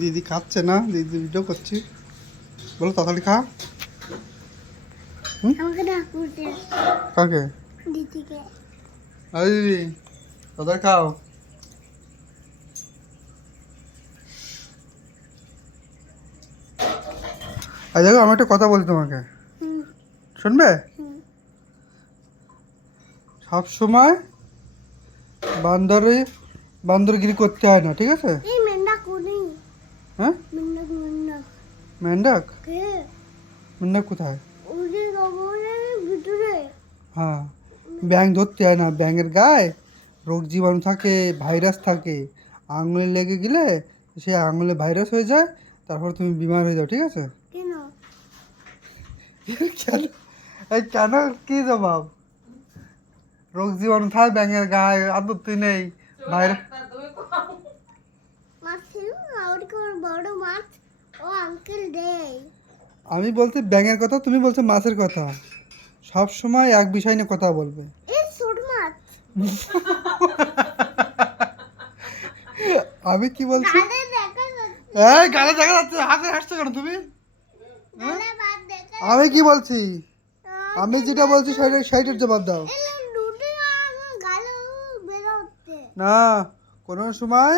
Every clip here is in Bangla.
দিদি খাচ্ছে না, দিদি ভিডিও করছি। বলো তাড়াতাড়ি খা। কাকে? দিদিকে। আরে দিদি তাড়াতাড়ি খাও। আর দেখো আমি একটা কথা বলি তোমাকে, শুনবে? সব সময় বান্দরগিরি করতে হয় না, ঠিক আছে? এই মেন্ডা কোনি? হ্যাঁ, মেন্ডাক। কে? মেন্ডাক কোথায়? ওদের কবরের ভিতরে। হ্যাঁ, ব্যাঙ ধরতে হয় না, ব্যাঙের গায়ে রোগ জীবাণু থাকে, ভাইরাস থাকে। আঙুলে লেগে গেলে সে আঙুলে ভাইরাস হয়ে যায়, তারপর তুমি বিমার হয়ে যাও, ঠিক আছে? কেন? কেন? এই কেন কি জবাব? রোগ জীবাণু থাকে ব্যাঙের গায়ে, আপত্তি নেই। ভাইরাস। মাছ ছিল না, ওর বড় মাছ ও আঙ্কেল দেয়। আমি বলছি ব্যাঙের কথা, তুমি বলছো মাছের কথা। সব সময় এক বিষয় নিয়ে কথা বলবে। এই ছোট মাছ। আমি কি বলছি? গালে দেখা যাচ্ছে। এই গালে দেখা যাচ্ছে, হাতে হাসছো কেন তুমি? গালে ভাত দেখা আমি কি বলছি? যাচ্ছে। আমি যেটা বলছি সেইটার জবাব দাও। এই লুটি আমার গালে বের হচ্ছে। না, কোনো সময়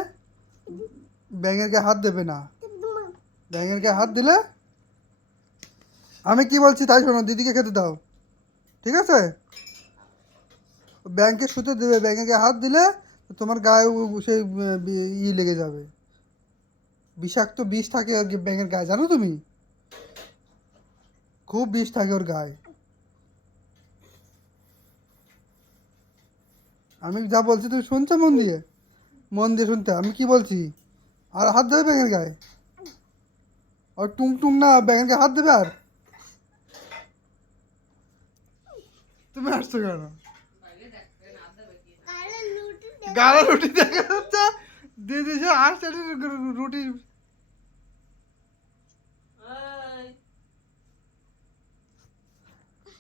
ব্যাঙের গায়ে হাত দেবে না। ব্যাঙের গায়ে হাত দিলে, আমি কি বলছি তাই শোনো, দিদিকে খেতে দাও, ঠিক আছে? ব্যাংকে শুতে দেবে, ব্যাঙের গায়ে হাত দিলে তোমার গায়ে সেই লেগে যাবে। বিষাক্ত বিষ থাকে ওর ব্যাঙের গায়ে, জানো তুমি? খুব বিষ থাকে ওর গায়ে। আমি যা বলছি তুমি শুনছো মন দিয়ে? মন দিয়ে শুনতে, আমি কি বলছি? আর হাত দেবে ব্যাঙের গায়ে? আর টুং টুং না, ব্যাঙের গায়ে হাত দেবে? আর তুমি আসছো কেন? গালে লুটি গালা রুটি দেখা যাচ্ছে, দিদি সে আসছে রুটি।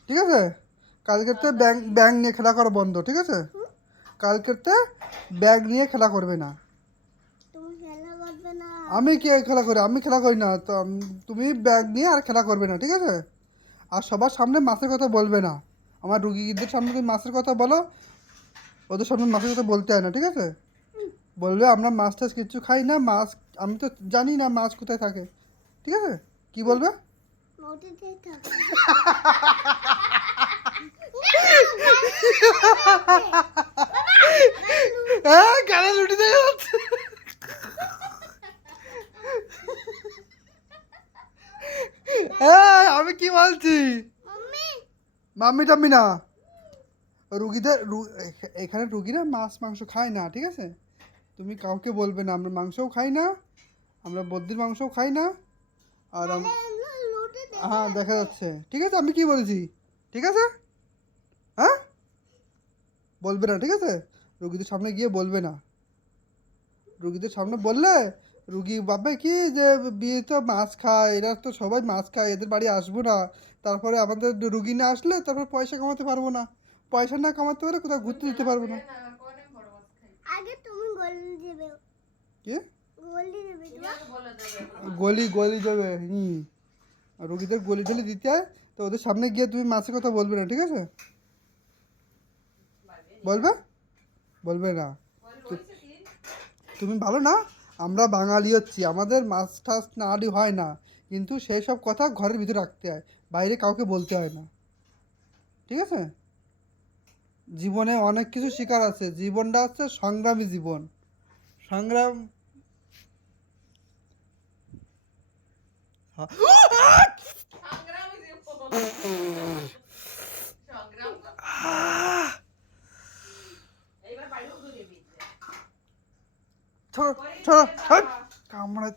ঠিক আছে, কালকের থেকে ব্যাগ নিয়ে খেলা করা বন্ধ, ঠিক আছে? কালকের থেকে ব্যাগ নিয়ে খেলা করবে না। তুমি খেলা করবে না। আমি কে খেলা করি? আমি খেলা করি না তো। তুমি ব্যাগ নিয়ে আর খেলা করবে না, ঠিক আছে? আর সবার সামনে মাছের কথা বলবে না। আমার রুগীদের সামনে তুমি মাছের কথা বলো, ওদের সামনে মাছের কথা বলতে হয় না, ঠিক আছে? বলবে আমরা মাছ টাছ কিচ্ছু খাই না, মাছ আমি তো জানি না মাছ কোথায় থাকে, ঠিক আছে? কি বলবে? নদীতে থাকে। হ্যাঁ, গালে রুটি দেখা যাচ্ছে। হ্যাঁ, আমি কি বলছি? মাম্মি মাম্মি টাম্মি না, রুগীদের এখানে রুগীরা মাছ মাংস খায় না, ঠিক আছে? তুমি কাউকে বলবে না আমরা মাংসও খাই না, আমরা বদ্রির মাংসও খাই না। আর লুটি হ্যাঁ দেখা যাচ্ছে, ঠিক আছে? আমি কি বলেছি, ঠিক আছে? হ্যাঁ, বলবে না, ঠিক আছে? রুগীদের সামনে গিয়ে বলবে না। রুগীদের সামনে বললে রুগী ভাববে কি যে বিয়ে তো মাছ খায়, এরা তো সবাই মাছ খায়, এদের বাড়ি আসবো না। তারপরে আমাদের রুগী না আসলে তারপর পয়সা কামাতে পারবো না, পয়সা না কামাতে পারে কোথাও ঘুরতে দিতে পারবো না। আগে তুমি গলি দেবে। কি গলি দেবে তোমার। গলি গলি দেবে? আর রুগীদের গলি টলি দিতে হয়, তো ওদের সামনে গিয়ে তুমি মাছের কথা বলবে না, ঠিক আছে? বলবে? বলবে না। তুমি ভালো না, আমরা বাঙালি হচ্ছি, আমাদের মাছ টাছ না আদি হয় না, কিন্তু সেই সব কথা ঘরের ভিতরে রাখতে হয়, বাইরে কাউকে বলতে হয় না, ঠিক আছে? জীবনে অনেক কিছু শিকার আছে, জীবনটা হচ্ছে সংগ্রামী জীবন। সংগ্রাম। ছোট ছোট কামড়া।